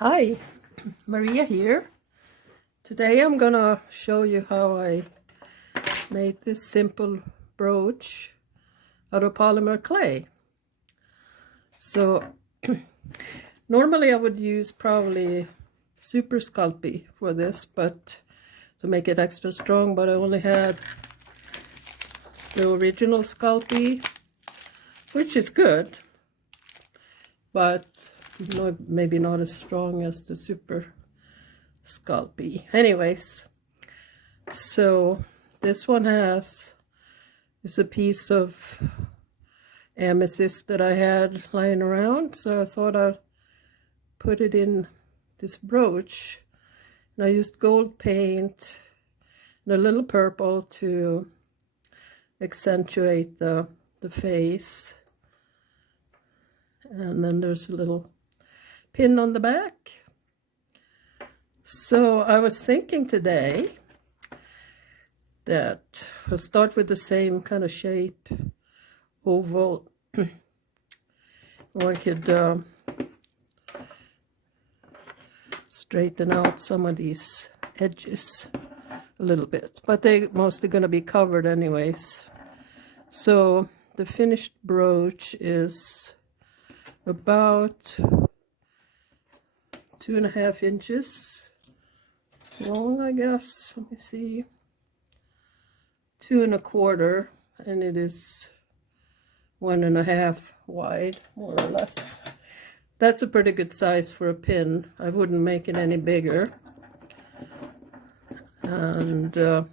Hi, Maria here. Today I'm gonna show you how I made this simple brooch out of polymer clay. So normally I would use probably super sculpey for this, but to make it extra strong, but I only had the original sculpey, which is good, but maybe not as strong as the super sculpey. Anyways, so this one is a piece of amethyst that I had lying around, so I thought I'd put it in this brooch. And I used gold paint and a little purple to accentuate the face. And then there's a little pin on the back. So I was thinking today that we'll start with the same kind of shape, oval. Or I could straighten out some of these edges a little bit, but they're mostly going to be covered anyways. So the finished brooch is about 2.5 inches long, I guess. Let me see, 2.25, and it is 1.5 wide, more or less. That's a pretty good size for a pin. I wouldn't make it any bigger. And let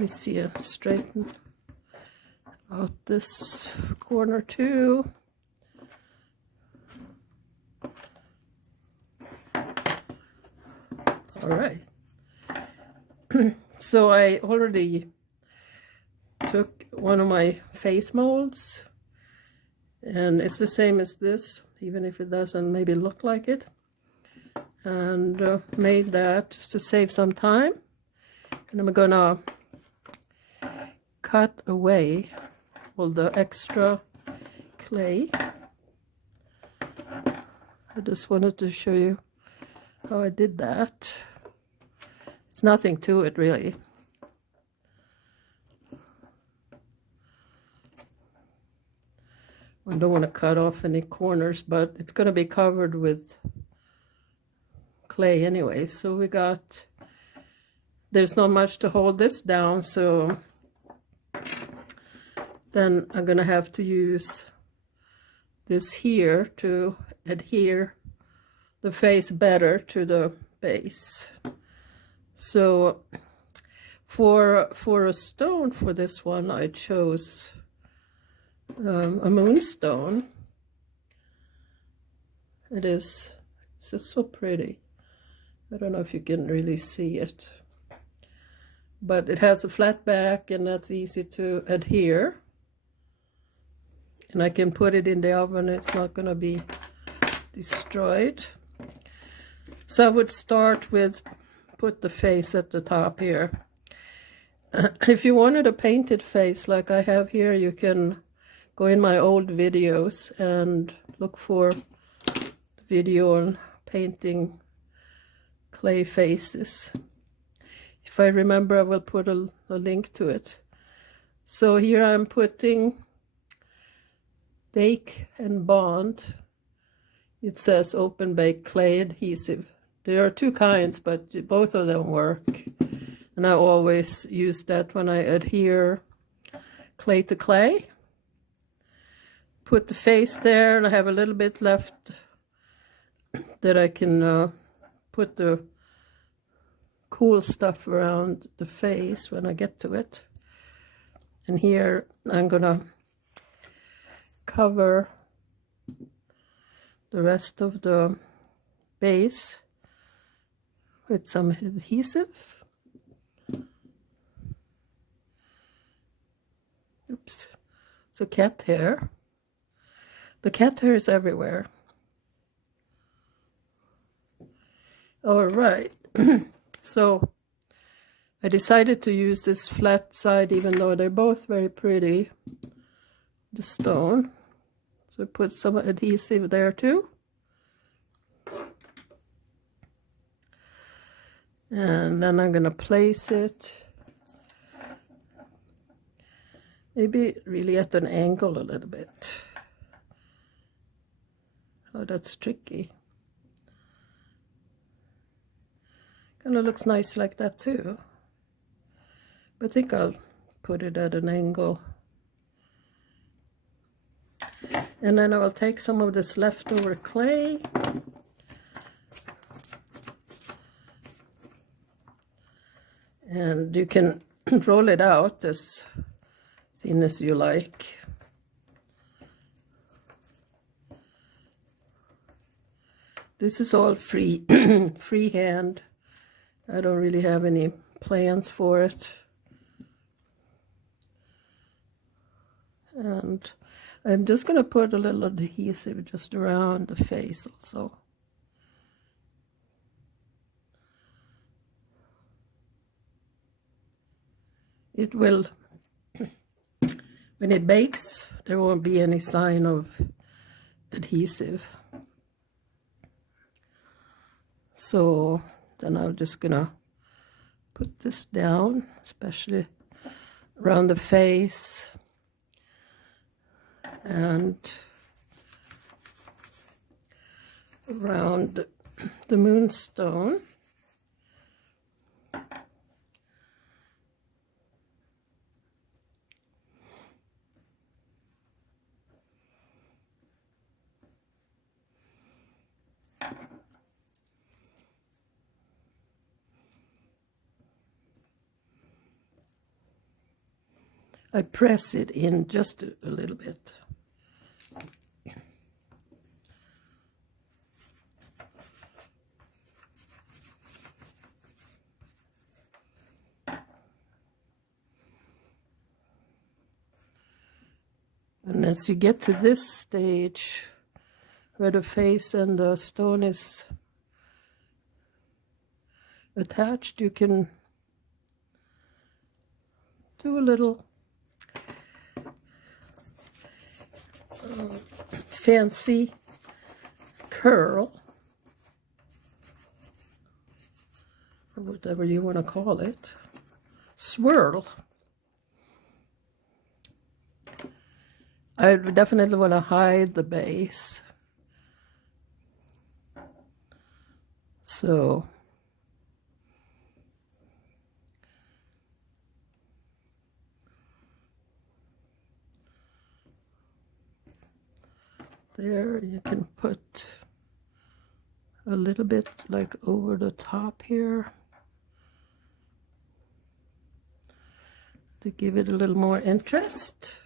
me see, I straighten out this corner too. All right. So I already took one of my face molds, and it's the same as this, even if it doesn't maybe look like it, and made that just to save some time. And I'm gonna cut away all the extra clay. I just wanted to show you how I did that. It's nothing to it really. I don't want to cut off any corners, but it's going to be covered with clay anyway. So there's not much to hold this down, so then I'm going to have to use this here to adhere the face better to the base. So for a stone for this one, I chose a moonstone. It's just so pretty. I don't know if you can really see it, but it has a flat back, and that's easy to adhere. And I can put it in the oven, it's not going to be destroyed. So I would start with put the face at the top here. If you wanted a painted face like I have here, you can go in my old videos and look for the video on painting clay faces. If I remember, I will put a link to it. So here I'm putting Bake and Bond. It says open bake clay adhesive. There are two kinds, but both of them work. And I always use that when I adhere clay to clay. Put the face there, and I have a little bit left that I can put the cool stuff around the face when I get to it. And here I'm gonna cover the rest of the base with some adhesive. Oops, it's a cat hair. The cat hair is everywhere. All right, so I decided to use this flat side, even though they're both very pretty, the stone. So I put some adhesive there too. And then I'm gonna place it maybe really at an angle a little bit. Oh, that's tricky. Kind of looks nice like that too. But I think I'll put it at an angle. And then I will take some of this leftover clay and you can roll it out as thin as you like. This is all freehand. I don't really have any plans for it. And I'm just going to put a little adhesive just around the face also. It will, when it bakes, there won't be any sign of adhesive. So then I'm just gonna put this down, especially around the face and around the moonstone. I press it in just a little bit. And as you get to this stage, where the face and the stone is attached, you can do a little fancy curl, or whatever you want to call it, swirl. I definitely want to hide the base, so there you can put a little bit like over the top here to give it a little more interest.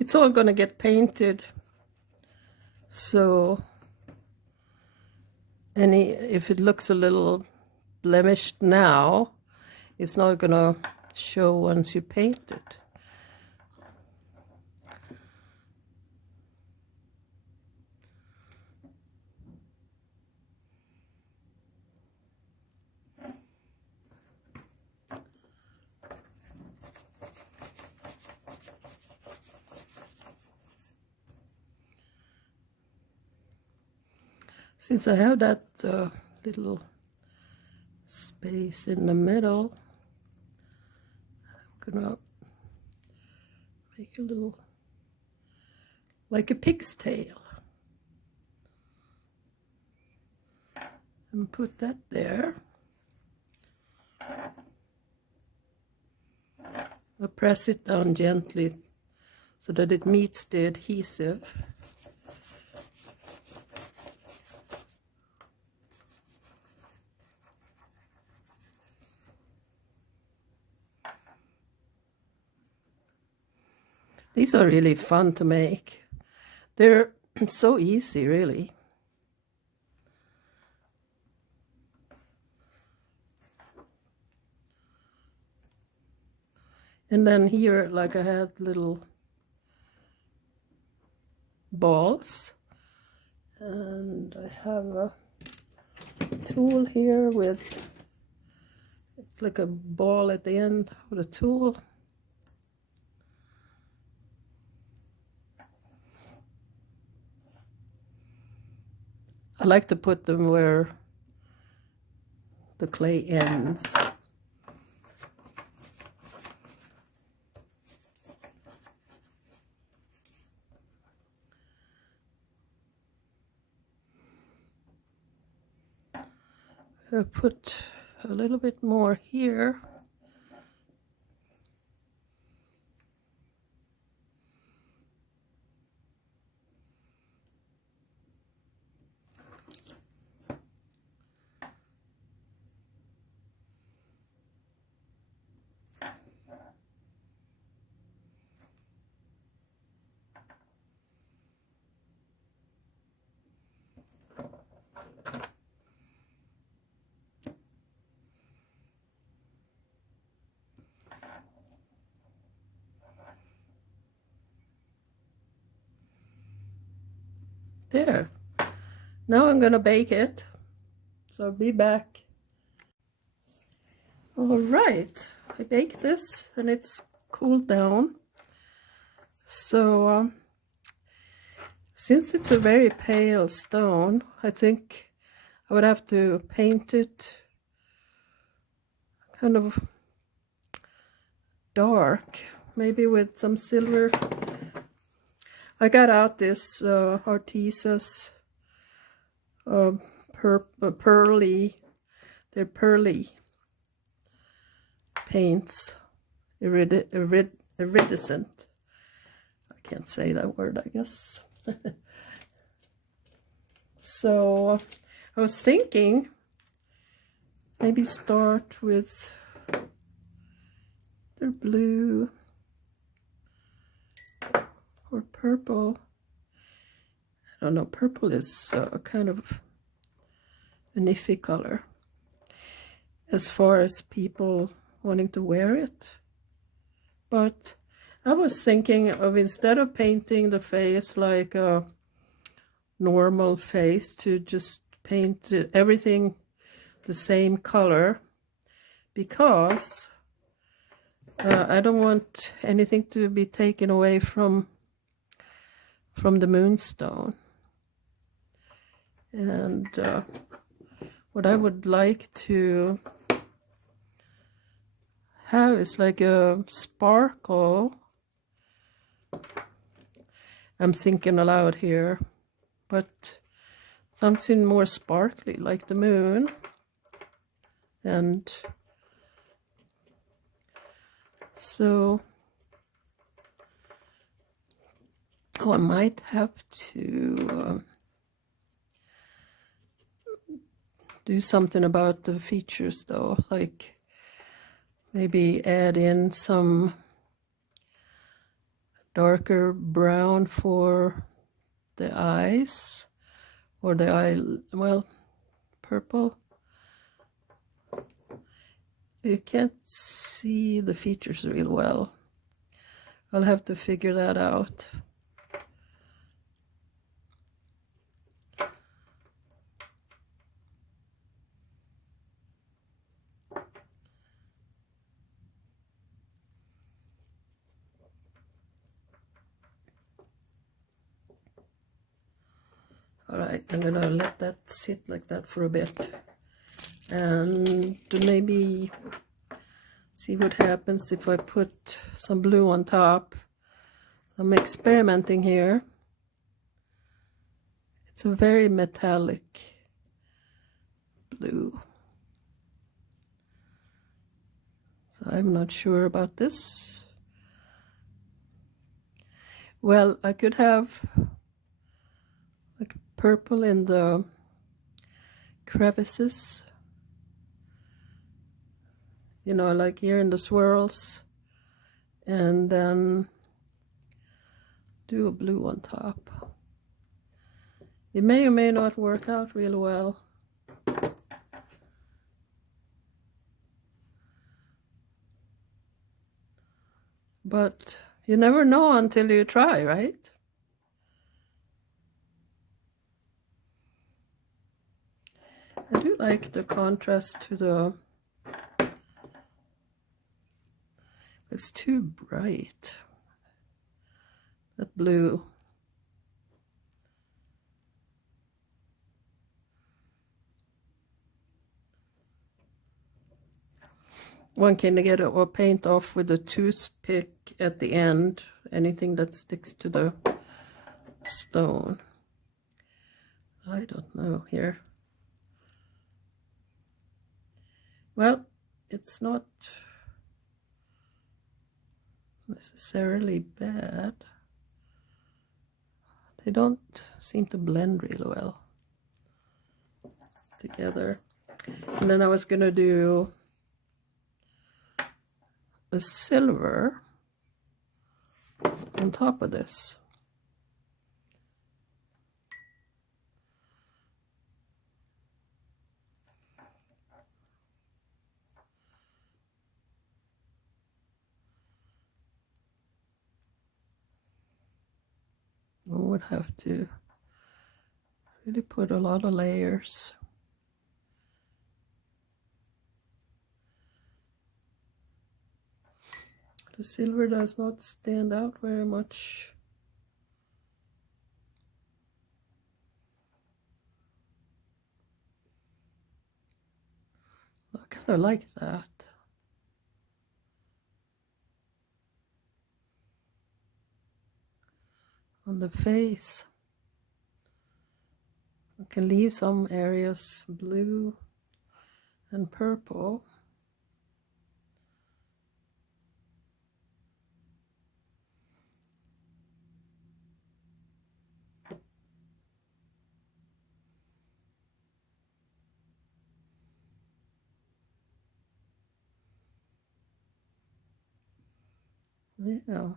It's all going to get painted, so if it looks a little blemished now, it's not going to show once you paint it. Since I have that little space in the middle, I'm gonna make a little, like a pig's tail, and put that there. I'll press it down gently so that it meets the adhesive. These are really fun to make. They're so easy, really. And then here, like I had little balls. And I have a tool here with, it's like a ball at the end of the tool. I like to put them where the clay ends. I'll put a little bit more here. There. Now I'm gonna bake it. So I'll be back. All right, I baked this and it's cooled down. So since it's a very pale stone, I think I would have to paint it kind of dark, maybe with some silver. I got out this Artesa's pearly, they're pearly paints, iridescent. I can't say that word, I guess. So I was thinking maybe start with the blue or purple. I don't know, purple is kind of an iffy color as far as people wanting to wear it. But I was thinking of, instead of painting the face like a normal face, to just paint everything the same color, because I don't want anything to be taken away from the moonstone. And what I would like to have is like a sparkle. I'm thinking aloud here, but something more sparkly like the moon. And so I might have to do something about the features though, like maybe add in some darker brown for the eyes, or the eye, well, purple. You can't see the features real well. I'll have to figure that out. All right, I'm gonna let that sit like that for a bit, and maybe see what happens if I put some blue on top. I'm experimenting here. It's a very metallic blue, so I'm not sure about this. Well, I could have like purple in the crevices, you know, like here in the swirls, and then do a blue on top. It may or may not work out real well. But you never know until you try, right? I do like the contrast to the... It's too bright, that blue. one can get it or paint off with a toothpick at the end, anything that sticks to the stone. I don't know here. Well, it's not necessarily bad. They don't seem to blend really well together. And then I was gonna do a silver on top of this. I would have to really put a lot of layers. The silver does not stand out very much. I kind of like that. On the face, I can leave some areas blue and purple. Yeah.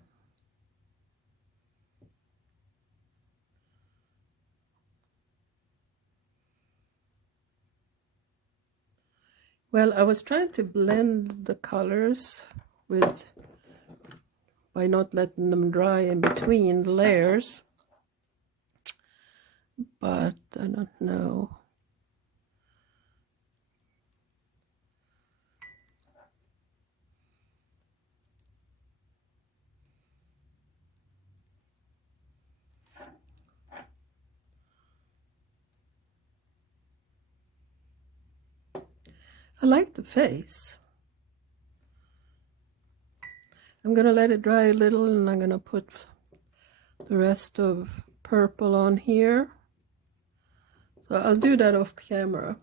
Well, I was trying to blend the colors with by not letting them dry in between the layers, but I don't know. I like the face. I'm gonna let it dry a little, and I'm gonna put the rest of purple on here. So I'll do that off camera.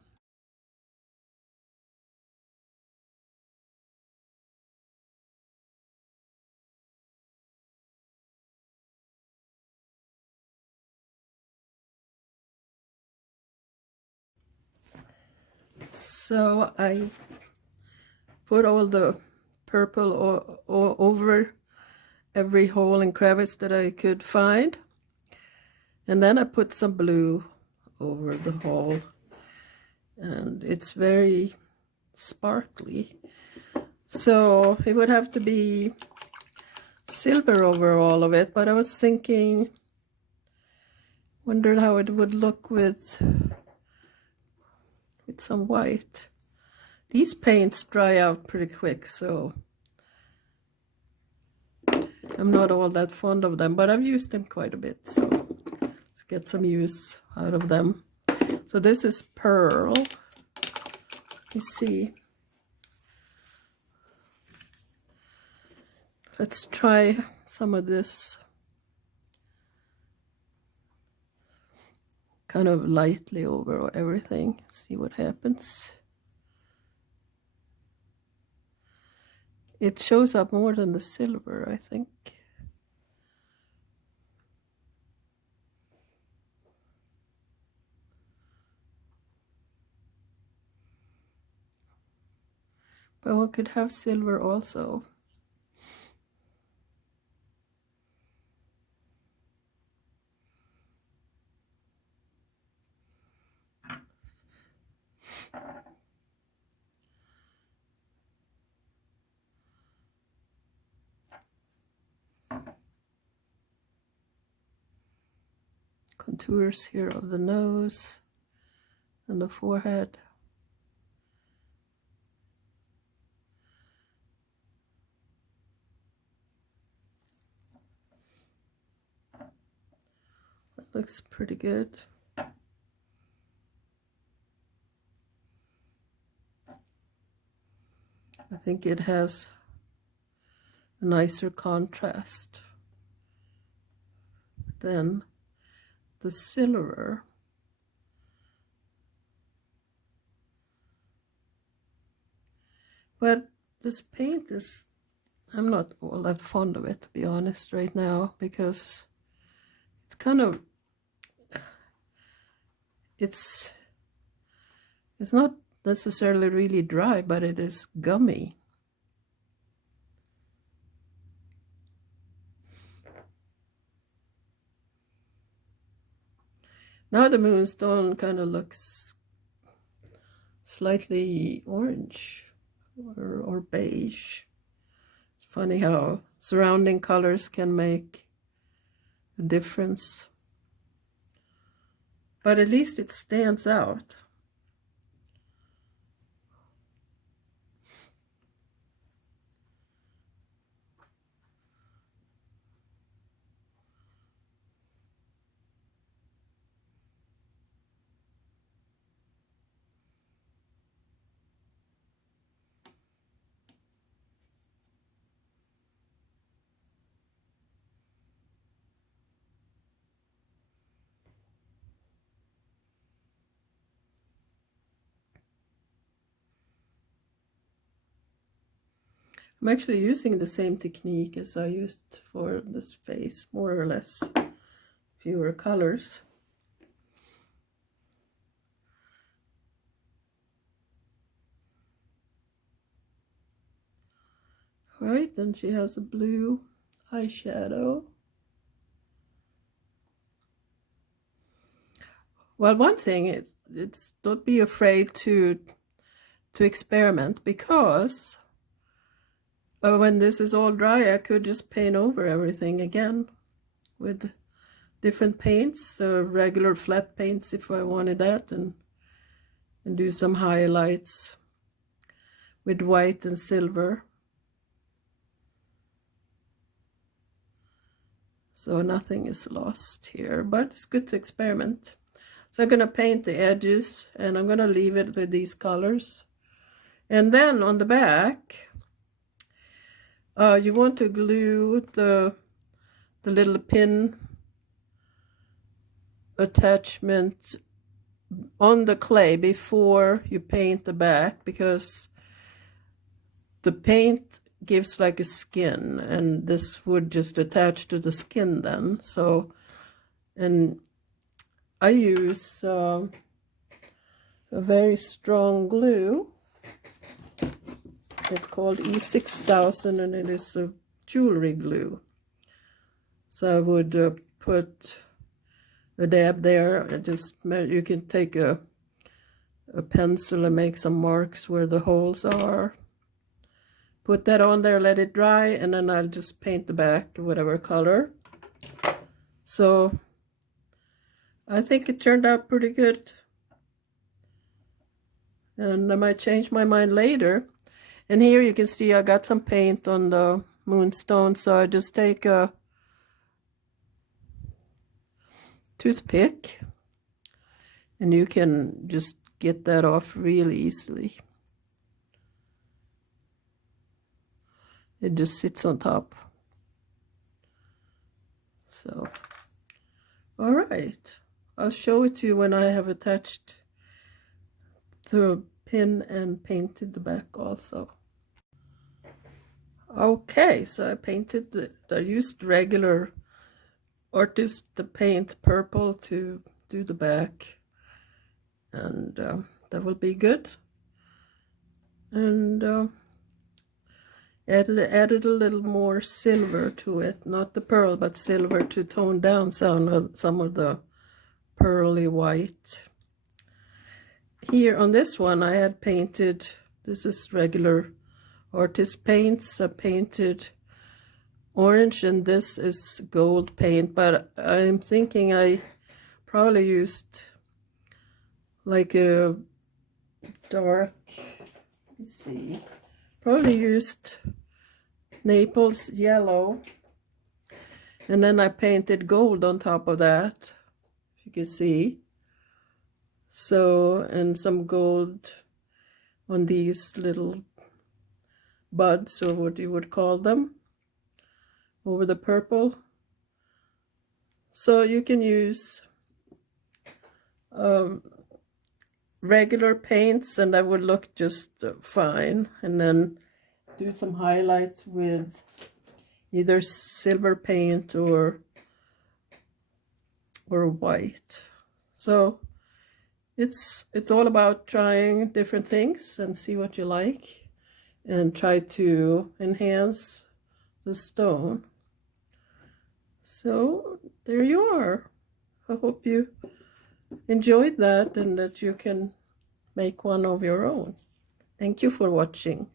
So I put all the purple over every hole and crevice that I could find, and then I put some blue over the hole, and it's very sparkly. So it would have to be silver over all of it, but I was thinking, wondered how it would look with some white. These paints dry out pretty quick, so I'm not all that fond of them, but I've used them quite a bit, so let's get some use out of them. So this is pearl. You see. Let's try some of this kind of lightly over everything. See what happens. It shows up more than the silver, I think. But one could have silver also. Contours here of the nose and the forehead. That looks pretty good. I think it has a nicer contrast than the silver. But this paint is, I'm not all that fond of it, to be honest, right now, because it's kind of, it's not necessarily really dry, but it is gummy. Now the moonstone kind of looks slightly orange or beige. It's funny how surrounding colors can make a difference. But at least it stands out. I'm actually using the same technique as I used for this face, more or less, fewer colors. All right, then she has a blue eyeshadow. Well, one thing is, don't be afraid to experiment, because when this is all dry, I could just paint over everything again with different paints, regular flat paints if I wanted that, and do some highlights with white and silver. So nothing is lost here, but it's good to experiment. So I'm going to paint the edges, and I'm going to leave it with these colors. And then on the back, you want to glue the little pin attachment on the clay before you paint the back, because the paint gives like a skin, and this would just attach to the skin then. So, and I use a very strong glue. It's called E6000, and it is a jewelry glue. So I would put a dab there, and just, you can take a pencil and make some marks where the holes are. Put that on there, let it dry, and then I'll just paint the back whatever color. So I think it turned out pretty good, and I might change my mind later. And here you can see I got some paint on the moonstone, so I just take a toothpick, and you can just get that off really easily. It just sits on top. So, all right, I'll show it to you when I have attached the pin and painted the back also. Okay, so I painted I used regular artist paint purple to do the back, and that will be good. And added a little more silver to it, not the pearl but silver, to tone down some of the pearly white. Here on this one I had painted, this is regular artist paints, I painted orange, and this is gold paint, but I'm thinking I probably used like a dark, let's see, probably used Naples yellow, and then I painted gold on top of that, if you can see. So, and some gold on these little buds, or what you would call them, over the purple. So you can use regular paints and that would look just fine, and then do some highlights with either silver paint or white. So it's all about trying different things and see what you like and try to enhance the stone. So there you are. I hope you enjoyed that and that you can make one of your own. Thank you for watching.